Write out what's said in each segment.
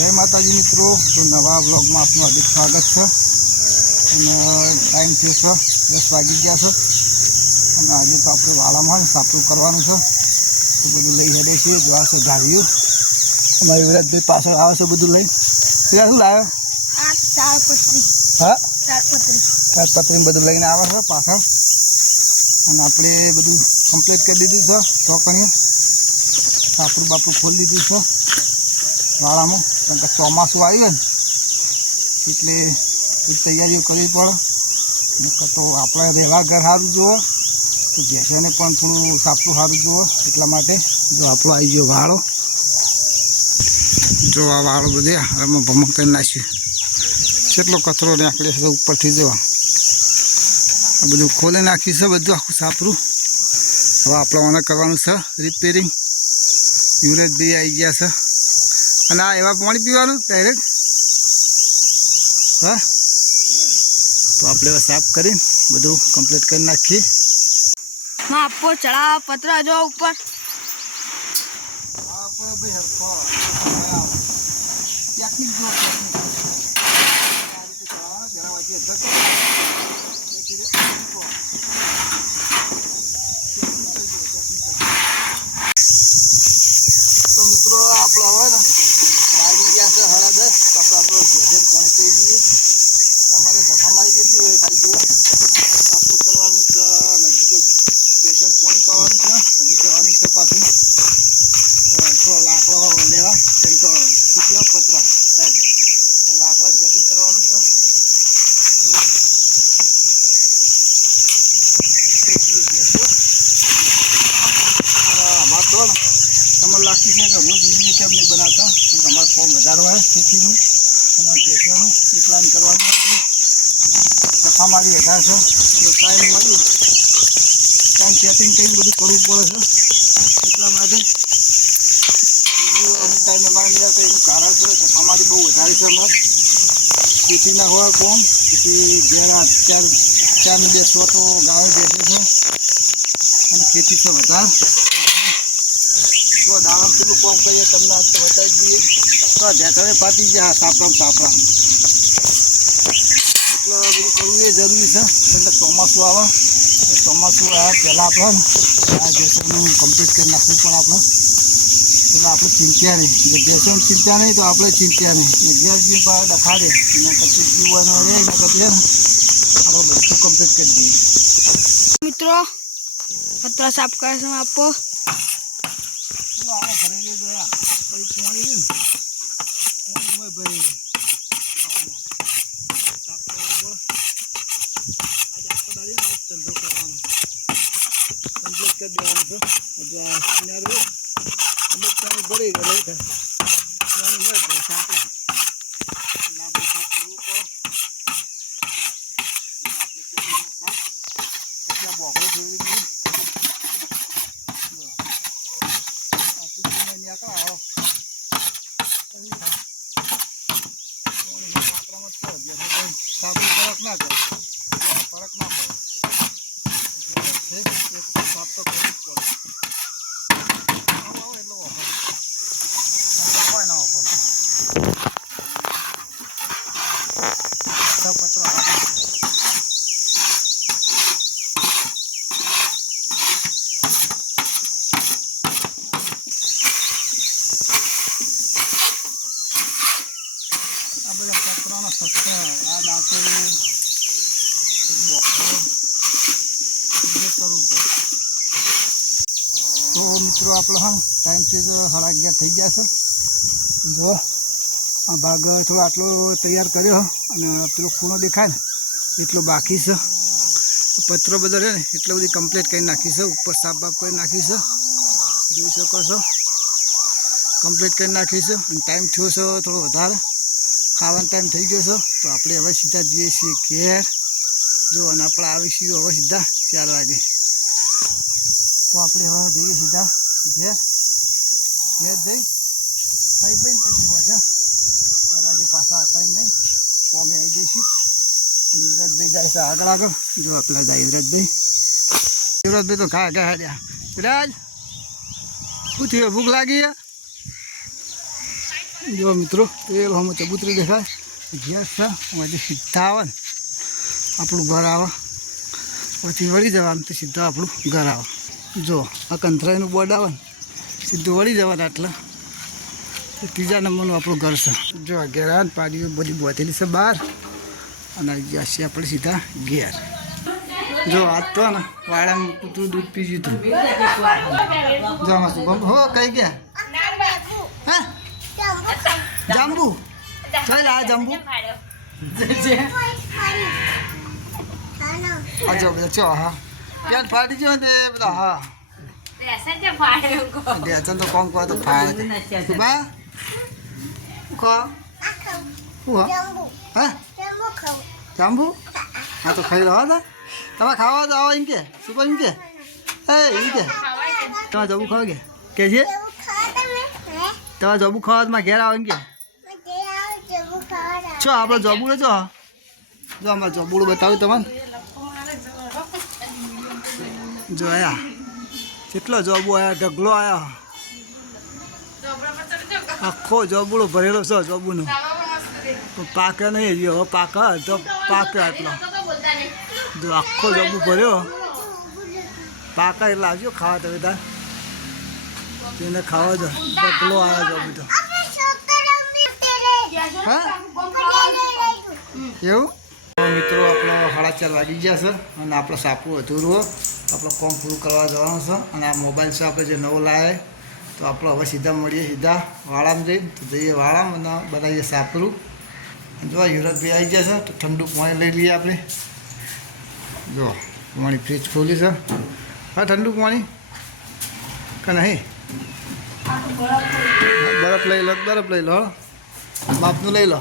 जय माताजी मित्रों। तो नवा ब्लॉग में आपનું हार्दिक स्वागत है। टाइम थयो છે 10 વાગી ગયા છે અને આજે તો આપણે વાળામાં સાપરું કરવાનું છે તો બધું લઈ હેડે છે। જો આ છે ધાર્યું અમારી વિરાટભાઈ પાછળ આવે છે બધું લઈ। વિરાટ શું લાવ્યો? આ તાળપત્રી। હા, તાળપત્રી બધું લઈને આવે છે પાછળ અને આપણે બધું કમ્પ્લીટ કરી દીધું છે। ચોકણીઓ સાપરું બાપરું ખોલી દીધું છે વાળામાં, કારણ કે ચોમાસું આવ્યું ને એટલે તૈયારીઓ કરવી પડે। તો આપણે રહેવા ઘર સારું જુઓ તો ભેંસોને પણ થોડું સાપરું સારું જુઓ એટલા માટે જો આપણો આવી ગયો વાળો। જો આ વાળો બધે આમાં ભમક કરી નાખ્યું, કેટલો કચરો નાખડે છે ઉપરથી। જો આ બધું ખોલી નાખ્યું છે બધું આખું સાપરું। હવે આપણે ઓને કરવાનું છે રિપેરિંગ। યુવરાજભાઈ આવી ગયા છે અને આ એવા પાણી પીવાનું ડાયરેક્ટ। હા, તો આપણે સાફ કરીને બધું કમ્પ્લીટ કરી નાખીએ। માં આપો ચડા પતરા જો ઉપર આપણે ભાઈ હરખો ટેકનિક જો તો મિત્રો આપણો હવે ને વાગી ગયા છે 10:30। તો આપણે ભેજે પાણી પી દઈએ। તમારે જફા મારી કેટલી હોય ખાલી જુઓ, સાપરું કરવાનું છે અને હજી તો પેશન પાણી પાવાનું છે। હજી જવાનું છે પાછું થોડો લાકડો લેવા, કેમ તો ફૂટ્યા પતરા સાહેબ લાકડા જેપિંગ કરવાનું છે। આમાં તો ને તમારે લાગતી છે કે રોજ વિડીયો કેમ નહીં બનાવતા, તમારે ફોર્મ વધારવા હોય ખેતીનું અને ભેંસોનું એકલાન કરવાનું જફા મારી વધારે છે એટલે ટાઈમ મળ્યું ટાઈમ સેટિંગ કરીને બધું કરવું પડે છે એટલા માટે અમુક ટાઈમે અમારે નહીં આવતા એનું કારણ છે જફા મારી બહુ વધારે છે અમારે ખેતીના હોય કોમ પછી ઘેરા ચાર ને 2 સો તો ગાવે બેસે છે અને ખેતી છે વધારે તો દાવા કેટલું કોમ કરીએ તમને આજ તો બતાવી દઈએ। તો ઢેકણે ફાટી જાય સાપરા એટલે બધું કરવું એ જરૂરી છે, એટલે ચોમાસું આવે ચોમાસું આવે પહેલાં આપણે આ ભેંસોનું કમ્પ્લીટ કરી નાખવું પડે આપણે, એટલે આપણે ચિંત્યા નહીં। જે ભેંસોની ચિંતા નહીં તો આપણે ચિંત્યા નહીં। એ ઘેર જીવ પર ડખાડે એના કરતી જીવવાનો રહે એના કરતી આપણે બધું કમ્પ્લીટ કરી દઈએ। મિત્રો પતરા સાફ કરે છે આપો ભરેલી ગયા પછી પાણી ગયું ભરી સાફ કરવા આજે આખો દાડી ધંધો કરવાનો કમ્પ્લીટ કરી દેવાનું છે। હજુ આ કિનારો અમુક પાણી ભરી ગયેલું છે પાણી હોય તો સાપે એટલે આપણે સાફ કરવું પડે। આપણે બોકડો ફેરવી દઈએ ફરક ના કરે, ફરક ના પડે સાફ તો કરવું જ પડે એટલો કોઈ ના વાપરતો પત્રો આ બધા પતરાના સસ્તા આ દાંતો કરવું પડે। તો મિત્રો આપણે હા ટાઈમથી 11:30 થઈ ગયા છે। જો આ ભાગ થોડો આટલો તૈયાર કર્યો અને પેલો ખૂણો દેખાય ને એટલો બાકી છે। પતરો બધો રહે ને એટલો બધી કમ્પ્લીટ કરી નાખી છે, ઉપર સાફ બાફ કરી નાખી છે, જોઈ શકો છો કમ્પ્લીટ કરી નાખી છે। અને ટાઈમ થયો છે થોડો વધારે, ખાવાનો ટાઈમ થઈ ગયો છે તો આપણે હવે સીધા જઈએ છીએ ઘેર। જો અને આપણે આવીશું હવે સીધા 4 વાગે, તો આપણે હવે જઈએ સીધા ઘેર જઈ ખાઈ પીને પછી પહોંચ્યા 4 વાગે પાછા હતા નહીં કોમે આવી જઈશું। અને યુવરાજભાઈ જાય છે આગળ જો આપણા જાય યુવરાજભાઈ તો ખા હાડ્યા। યુવરાજ શું થયું, ભૂખ લાગી? જો મિત્રો પેલો આમાં ચબૂતરી દેખાય ઘેર છે એમાંથી સીધા આવે ને આપણું ઘર આવે પછી વળી જવાનું તો સીધા આપણું ઘર આવે જો આ કંથરાઈનું બોર્ડ આવે ને સીધું વળી જવાનું એટલે ત્રીજા નંબરનું આપણું ઘર છે જો આ ઘેર આવે ને પાડીઓ બધી બોતેલી છે બહાર અને ગયા છીએ આપણે સીધા ઘેર જો આજ તો ને વાડામાં કૂતરું દૂધ પી જીતું જો આમાં શું હો કઈ ગયા હા જાંબુ ચાલ આ જાંબુ આ જો બધા ચો હા ત્યાં ફાટી ગયો ને બધા હા ડેચન તો કોમ કરો તો ફાડે બા ખો હા જાંબુ હા તો ખાઈ રહ્યો હતા તમે ખાવા તો આવો એમ કે શું એમ કે એમ કે તમે જબુ ખાવ કે છે તમે જબુ ખાવા માં ઘેર આવો એમ કે છો આપણે જબુડો છો જો અમારે જબુડું બતાવ્યું તમને જોયા કેટલો જબુ આવ્યા ઢગલો આવ્યો આખો જબુડો ભરેલો છે જબુનો પાકે નહીં હજી હવે પાકે તો પાકે આટલો જો આખો જબુ ભર્યો પાકા એટલે આવજો ખાવા તો બધા તેને ખાવા દો ઢગલો આવ્યો જબુ તો હા એવું મિત્રો આપણો 4:30 વાગી ગયા છે અને આપણે સાપું અધૂરું આપણો કોમ પૂરું કરવા જવાનું છે અને આ મોબાઈલ છે આપણે જે નવો લાવે તો આપણે હવે સીધા મળીએ સીધા વાળામાં જઈને તો જઈએ વાળામાં અને બનાવીએ સાપરું જો યુવરાજભાઈ આવી ગયા છે તો ઠંડુ પાણી લઈ લઈએ આપણે જો પાણી ફ્રીજ ખોલી છે હા ઠંડુ પાણી કે નહીં બરફ લઈ લો બાપનું લઈ લો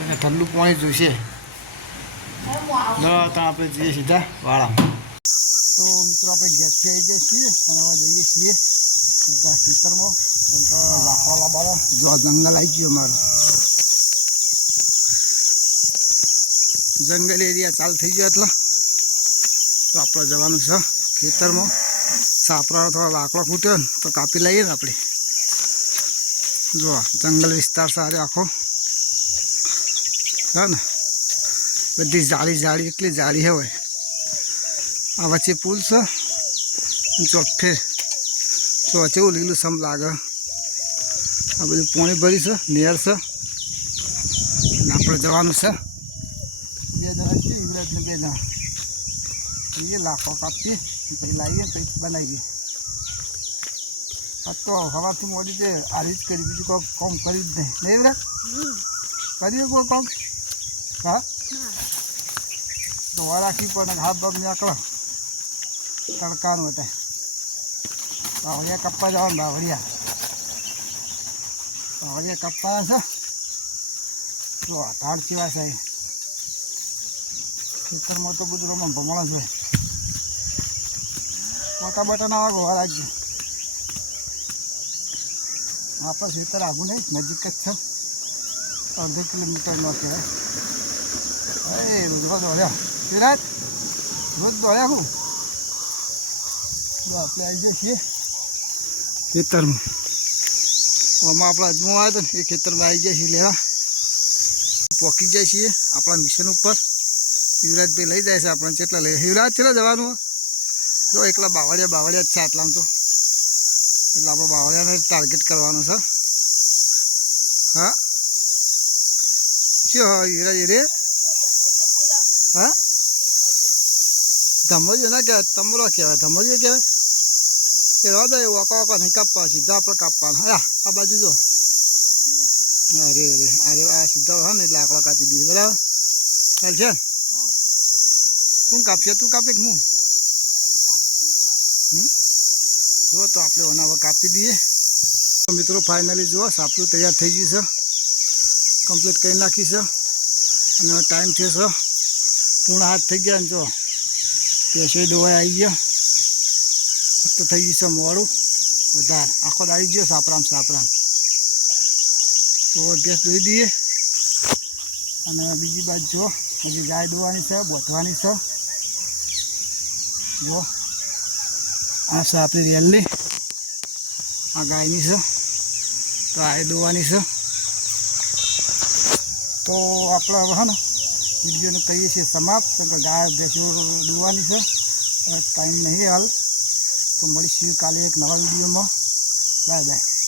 એને ઠંડુ પાણી જોઈશે ત્યાં આપણે જઈએ સીધા વાળામાં તો મિત્રો આપણે ગેસથી આવી જાય છીએ અને હવે જઈએ છીએ સીધા ખેતરમાં લાકડા જો જંગલ આવી ગયો મારું જંગલ એરિયા ચાલુ થઈ ગયો એટલે તો આપણે જવાનું છે ખેતરમાં સાપરાનો થોડો લાકડો ફૂટ્યો ને તો કાપી લઈએ ને આપણે જો જંગલ વિસ્તાર સારો આખો હા ને બધી જાળી એટલી જાળી હોય આ વચ્ચે પુલ છે ચોફે તો કેવું લીલું સમ લાગે આ બધું પાણી ભરી છે નેર છે અને આપણે જવાનું છે 2 જણા છીએ યુવરાજને 2 જણા એ લાખો કાપીએ પછી લાવીએ પછી બનાવીએ આ તો હવાથી મોડી તે આ રીત કરી બીજું કોઈ કામ કરી જ નહીં યુવરાજ કરીએ કોઈ કામ હા તો રાખી પણ હાથ પગ નીકળો તડકાનું હતા બાવળિયા કપ્પા જવાનું બાવળિયા કપ્પા છે જો ઢાળ સિવાય સાહેબ ખેતરમાં તો બધું રમણ ભમણા છે મોટા ના વાગો રાખજો આપણે ખેતર આગું નહીં નજીક જ છે 1.5 કિલોમીટર નો કહેવાય રોજ દોડ્યા વિરાટ રોજ દોડ્યા હું આપણે આવી જઈએ છીએ ખેતરમાં આમાં આપણા અજમો આવ્યો હતો ને એ ખેતરમાં આવી જાય છીએ લેવા પહોંચી જાય છીએ આપણા મિશન ઉપર યુવરાજભાઈ લઈ જાય છે આપણને કેટલા લઈ યુવરાજ કેટલા જવાનું જો એકલા બાવળિયા જ છે આટલામાં તો એટલે આપણે બાવળિયાને ટાર્ગેટ કરવાનું છે હા શું હા યુવરાજ રે હા ધમરીઓ ના કહેવાય તમરો કહેવાય ધમરીઓ કહેવાય એ રહો દો એ વાંકા નહીં કાપવા સીધા આપણે કાપવાના હા આ બાજુ જો અરે આ સીધા હા ને એટલે આકડા કાપી દઈએ બરાબર ચાલ છે કોણ કાપશે તું કાપી કે હું જો તો આપણે ઓના હવે કાપી દઈએ મિત્રો ફાઇનલી જુઓ સાપરું તૈયાર થઈ ગયું છે કમ્પ્લીટ કરી નાખી છે અને ટાઈમ છે 7:30 થઈ ગયા ને જો પેશો દોવાઈ આવી ગયો તો થઈ ગયું છે મોડું વધારે આખો દાડી ગયો સાપરામ તો ગેસ દોઈ દઈએ અને બીજી બાજુ જો હજી ગાય દોવાની છે બોધવાની છે જો આ છે આપણી રેલની આ ગાયની છે તો તો આ દોવાની છે. તો આપણે હવે ને વિડીયોને કહીએ છીએ સમાપ્ત. કેમ કે ગાય ભેંસો દોવાની છે, ટાઈમ નહીં હાલ. તો મળીશું કાલે એક નવા વિડીયોમાં. Bye bye.